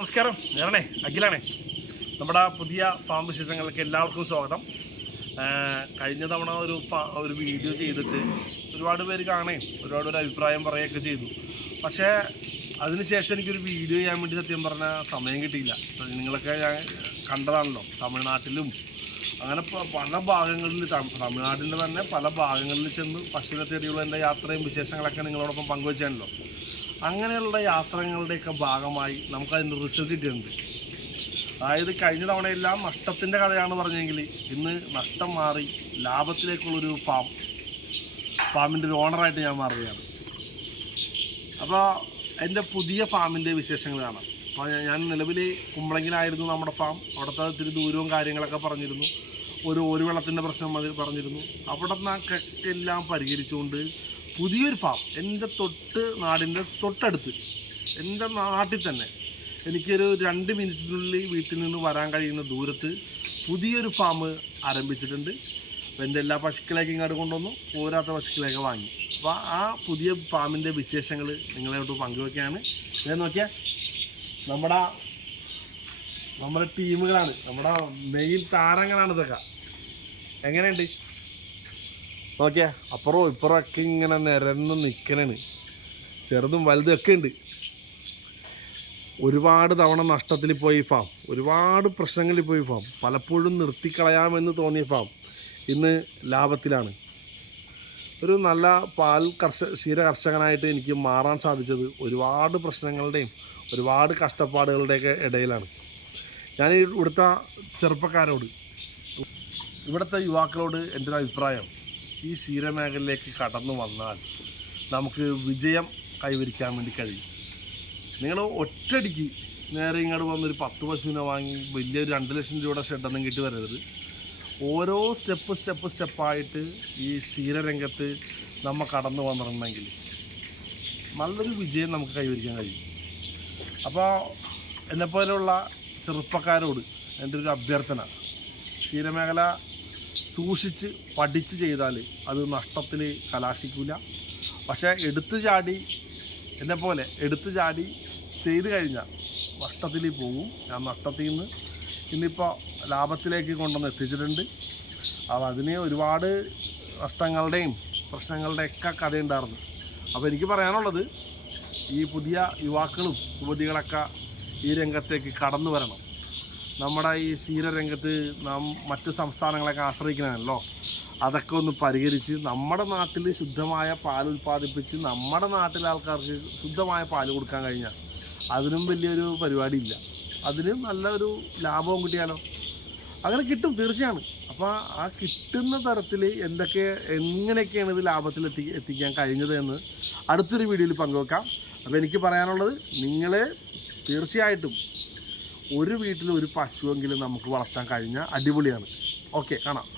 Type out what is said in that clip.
നമസ്കാരം, ഞാനാണേ അഖിലാണേ. നമ്മുടെ പുതിയ ഫാം വിശേഷങ്ങൾക്ക് എല്ലാവർക്കും സ്വാഗതം. കഴിഞ്ഞ തവണ ഒരു വീഡിയോ ചെയ്തിട്ട് ഒരുപാട് പേര് ഒരുപാട് അഭിപ്രായം പറയുകയൊക്കെ ചെയ്തു. പക്ഷേ അതിനുശേഷം എനിക്കൊരു വീഡിയോ ചെയ്യാൻ വേണ്ടി സത്യം പറഞ്ഞാൽ സമയം കിട്ടിയില്ല. നിങ്ങളൊക്കെ ഞാൻ കണ്ടതാണല്ലോ, തമിഴ്നാട്ടിലും അങ്ങനെ പല ഭാഗങ്ങളിൽ, തമിഴ്നാട്ടിൻ്റെ തന്നെ പല ഭാഗങ്ങളിൽ ചെന്ന് പശുവിനെ തേടിയുള്ള എൻ്റെ യാത്രയും വിശേഷങ്ങളൊക്കെ നിങ്ങളോടൊപ്പം പങ്കുവച്ചാണല്ലോ. അങ്ങനെയുള്ള യാത്രകളുടെയൊക്കെ ഭാഗമായി നമുക്കതിൻ്റെ റിസൾട്ട് കിട്ടിയിട്ടുണ്ട്. അതായത് കഴിഞ്ഞ തവണയെല്ലാം നഷ്ടത്തിൻ്റെ കഥയാണ് പറഞ്ഞെങ്കിൽ ഇന്ന് നഷ്ടം മാറി ലാഭത്തിലേക്കുള്ളൊരു ഫാമിൻ്റെ ഒരു ഓണറായിട്ട് ഞാൻ മാറുകയാണ്. അപ്പോൾ എൻ്റെ പുതിയ ഫാമിൻ്റെ വിശേഷങ്ങൾ കാണാം. അപ്പോൾ ഞാൻ നിലവിൽ കുമ്പളങ്ങിലായിരുന്നു നമ്മുടെ ഫാം. അവിടുത്തെ ഇത്തിരി ദൂരവും കാര്യങ്ങളൊക്കെ പറഞ്ഞിരുന്നു. ഒരു വെള്ളത്തിൻ്റെ പ്രശ്നം പറഞ്ഞിരുന്നു. അവിടെ നിന്ന് എല്ലാം പരിഹരിച്ചുകൊണ്ട് പുതിയൊരു ഫാം എൻ്റെ നാടിൻ്റെ തൊട്ടടുത്ത്, എൻ്റെ നാട്ടിൽ തന്നെ എനിക്കൊരു 2 മിനിറ്റിനുള്ളിൽ വീട്ടിൽ നിന്ന് വരാൻ കഴിയുന്ന ദൂരത്ത് പുതിയൊരു ഫാം ആരംഭിച്ചിട്ടുണ്ട്. അപ്പോൾ എൻ്റെ എല്ലാ പശുക്കളേക്കും ഇങ്ങോട്ട് കൊണ്ടുവന്നു, പോരാത്ത പശുക്കളെയൊക്കെ വാങ്ങി. അപ്പോൾ ആ പുതിയ ഫാമിൻ്റെ വിശേഷങ്ങൾ നിങ്ങളോട്ട് പങ്കുവയ്ക്കുകയാണ്. ഞാൻ നോക്കിയാൽ നമ്മുടെ ടീമുകളാണ്, നമ്മുടെ മെയിൻ താരങ്ങളാണ് ഇതൊക്കെ. എങ്ങനെയുണ്ട് നോക്കിയാ, അപ്പുറവും ഇപ്പുറമൊക്കെ ഇങ്ങനെ നിരന്ന് നിൽക്കണാണ്. ചെറുതും വലുതും ഒക്കെ ഉണ്ട്. ഒരുപാട് തവണ നഷ്ടത്തിൽ പോയി ഫാം, ഒരുപാട് പ്രശ്നങ്ങളിൽ പോയി ഫാം, പലപ്പോഴും നിർത്തിക്കളയാമെന്ന് തോന്നിയ ഫാം ഇന്ന് ലാഭത്തിലാണ്. ഒരു നല്ല ക്ഷീര കർഷകനായിട്ട് എനിക്ക് മാറാൻ സാധിച്ചത് ഒരുപാട് പ്രശ്നങ്ങളുടെയും ഒരുപാട് കഷ്ടപ്പാടുകളുടെയൊക്കെ ഇടയിലാണ്. ഞാൻ ഇവിടുത്തെ ചെറുപ്പക്കാരോട്, ഇവിടുത്തെ യുവാക്കളോട് എൻ്റെ ഒരു അഭിപ്രായം, ഈ ക്ഷീരമേഖലയിലേക്ക് കടന്നു വന്നാൽ നമുക്ക് വിജയം കൈവരിക്കാൻ വേണ്ടി കഴിയും. നിങ്ങൾ ഒറ്റയടിക്ക് നേരെ ഇങ്ങോട്ട് വന്നൊരു 10 പശുവിനെ വാങ്ങി വലിയൊരു 2 ലക്ഷം രൂപയുടെ ഷെഡൊന്നും കിട്ടി വരരുത്. ഓരോ സ്റ്റെപ്പായിട്ട് ഈ ക്ഷീരരംഗത്ത് നമ്മൾ കടന്നു വന്നിട്ടുണ്ടെങ്കിൽ നല്ലൊരു വിജയം നമുക്ക് കൈവരിക്കാൻ കഴിയും. അപ്പോൾ എന്നെപ്പോലെയുള്ള ചെറുപ്പക്കാരോട് എൻ്റെ ഒരു അഭ്യർത്ഥന, ക്ഷീരമേഖല സൂക്ഷിച്ച് പഠിച്ച് ചെയ്താൽ അത് നഷ്ടത്തിൽ കലാശിക്കില്ല. പക്ഷേ എന്നെപ്പോലെ എടുത്തു ചാടി ചെയ്ത് കഴിഞ്ഞാൽ നഷ്ടത്തിൽ പോകും. ഞാൻ നഷ്ടത്തിൽ നിന്ന് ഇന്നിപ്പോൾ ലാഭത്തിലേക്ക് കൊണ്ടുവന്ന് എത്തിച്ചിട്ടുണ്ട്. അപ്പോൾ അതിന് ഒരുപാട് നഷ്ടങ്ങളുടെയും പ്രശ്നങ്ങളുടെയൊക്കെ കഥയുണ്ടായിരുന്നു. അപ്പോൾ എനിക്ക് പറയാനുള്ളത്, ഈ പുതിയ യുവാക്കളും യുവതികളൊക്കെ ഈ രംഗത്തേക്ക് കടന്നു വരണം. നമ്മുടെ ഈ ക്ഷീരരംഗത്ത് നാം മറ്റ് സംസ്ഥാനങ്ങളൊക്കെ ആശ്രയിക്കണമല്ലോ, അതൊക്കെ ഒന്ന് പരിഹരിച്ച് നമ്മുടെ നാട്ടിൽ ശുദ്ധമായ പാൽ ഉൽപ്പാദിപ്പിച്ച് നമ്മുടെ നാട്ടിലെ ആൾക്കാർക്ക് ശുദ്ധമായ പാൽ കൊടുക്കാൻ കഴിഞ്ഞാൽ അതിനും വലിയൊരു പരിപാടിയില്ല. അതിന് നല്ലൊരു ലാഭവും കിട്ടിയാലോ, അങ്ങനെ കിട്ടും തീർച്ചയാണ്. അപ്പോൾ ആ കിട്ടുന്ന തരത്തിൽ എങ്ങനെയൊക്കെയാണ് ഇത് ലാഭത്തിൽ എത്തിക്കാൻ കഴിഞ്ഞത് എന്ന് അടുത്തൊരു വീഡിയോയിൽ പങ്കുവെക്കാം. അപ്പോൾ എനിക്ക് പറയാനുള്ളത്, നിങ്ങൾ തീർച്ചയായിട്ടും ഒരു വീട്ടിൽ ഒരു പശുവെങ്കിലും നമുക്ക് വളർത്താൻ കഴിഞ്ഞാൽ അടിപൊളിയാണ്. ഓക്കെ, കാണാം.